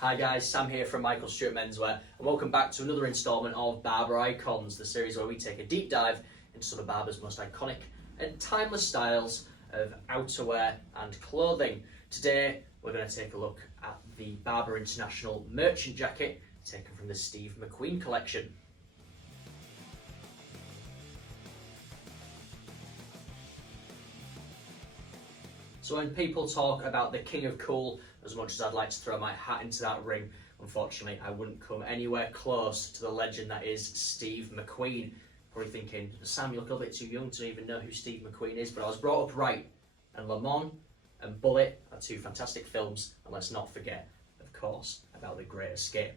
Hi guys, Sam here from Stewart Menswear and welcome back to another instalment of Barbour Icons, the series where we take a deep dive into some of Barbour's most iconic and timeless styles of outerwear and clothing. Today we're going to take a look at the Barbour International merchant jacket taken from the Steve McQueen collection. So when people talk about the king of cool, as much as I'd like to throw my hat into that ring, unfortunately I wouldn't come anywhere close to the legend that is Steve McQueen. Probably thinking, Sam, you look a little bit too young to even know who Steve McQueen is, but I was brought up right, and Le Mans and Bullet are two fantastic films, and let's not forget, of course, about The Great Escape.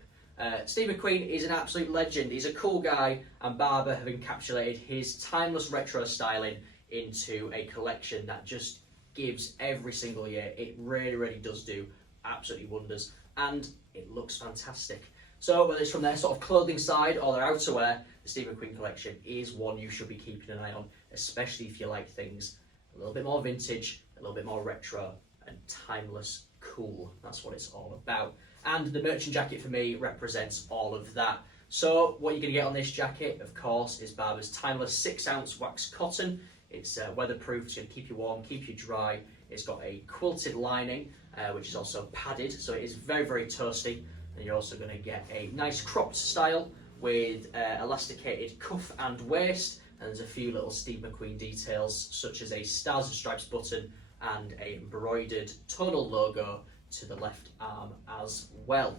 Steve McQueen is an absolute legend. He's a cool guy, and Barbour have encapsulated his timeless retro styling into a collection that just gives every single year. It really does do absolutely wonders, and it looks fantastic. So whether it's from their sort of clothing side or their outerwear, the Steve McQueen collection is one you should be keeping an eye on, especially if you like things a little bit more vintage, a little bit more retro and timeless cool. That's what it's all about. And the merchant jacket for me represents all of that. So what you're going to get on this jacket, of course, is Barbour's timeless 6-ounce wax cotton. It's weatherproof, so it'll keep you warm, keep you dry. It's got a quilted lining, which is also padded, so it is very toasty. And you're also going to get a nice cropped style with elasticated cuff and waist. And there's a few little Steve McQueen details, such as a Stars and Stripes button and a embroidered tonal logo to the left arm as well.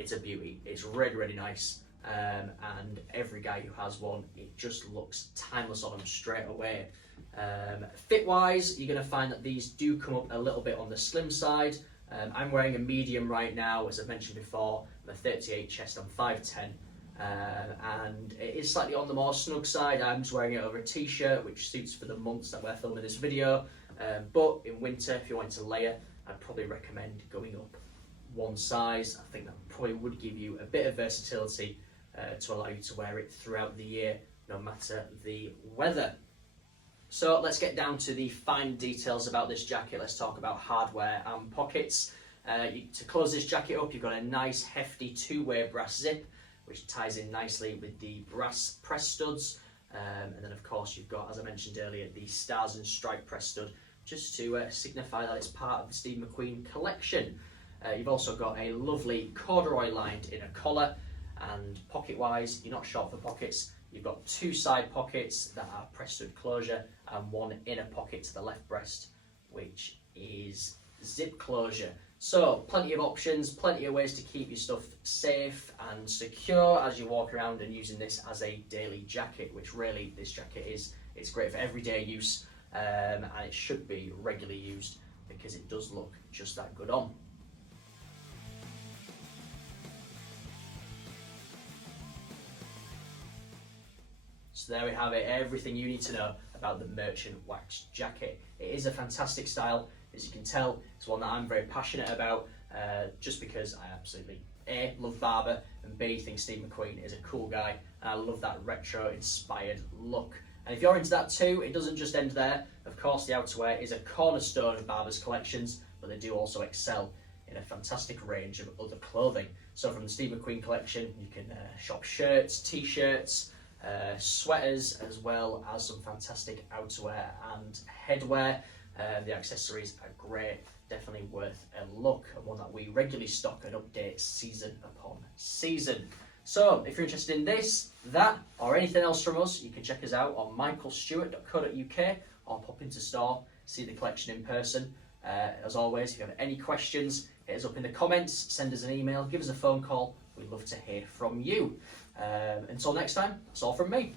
It's a beauty. It's really nice. And every guy who has one, it just looks timeless on them straight away. Fit wise, you're going to find that these do come up a little bit on the slim side. I'm wearing a medium right now, as I've mentioned before. I'm a 38 chest, I'm 5'10", and it is slightly on the more snug side. I'm just wearing it over a t-shirt, which suits for the months that we're filming this video. But in winter, if you want to layer, I'd probably recommend going up one size. I think that probably would give you a bit of versatility to allow you to wear it throughout the year, no matter the weather. So let's get down to the fine details about this jacket. Let's talk about hardware and pockets. To close this jacket up, you've got a nice hefty two-way brass zip, which ties in nicely with the brass press studs. And then of course you've got, as I mentioned earlier, the Stars and Stripe press stud, just to signify that it's part of the Steve McQueen collection. You've also got a lovely corduroy lined inner collar, and pocket wise, you're not short for pockets. You've got two side pockets that are press stud closure and one inner pocket to the left breast, which is zip closure. So plenty of options, plenty of ways to keep your stuff safe and secure as you walk around, and using this as a daily jacket, which really this jacket is. It's great for everyday use, and it should be regularly used because it does look just that good on. So there we have it, everything you need to know about the merchant wax jacket. It is a fantastic style, as you can tell. It's one that I'm very passionate about, just because I absolutely A, love Barbour, and B, think Steve McQueen is a cool guy, and I love that retro inspired look. And if you're into that too, it doesn't just end there. Of course, the outerwear is a cornerstone of Barbour's collections, but they do also excel in a fantastic range of other clothing. So from the Steve McQueen collection, you can shop shirts, t-shirts, sweaters, as well as some fantastic outerwear and headwear. The accessories are great, definitely worth a look, and one that we regularly stock and update season upon season. So if you're interested in this, that, or anything else from us, you can check us out on michaelstewart.co.uk or pop into store, see the collection in person. As always, if you have any questions, hit us up in the comments, send us an email, give us a phone call. We'd love to hear from you. Until next time, that's all from me.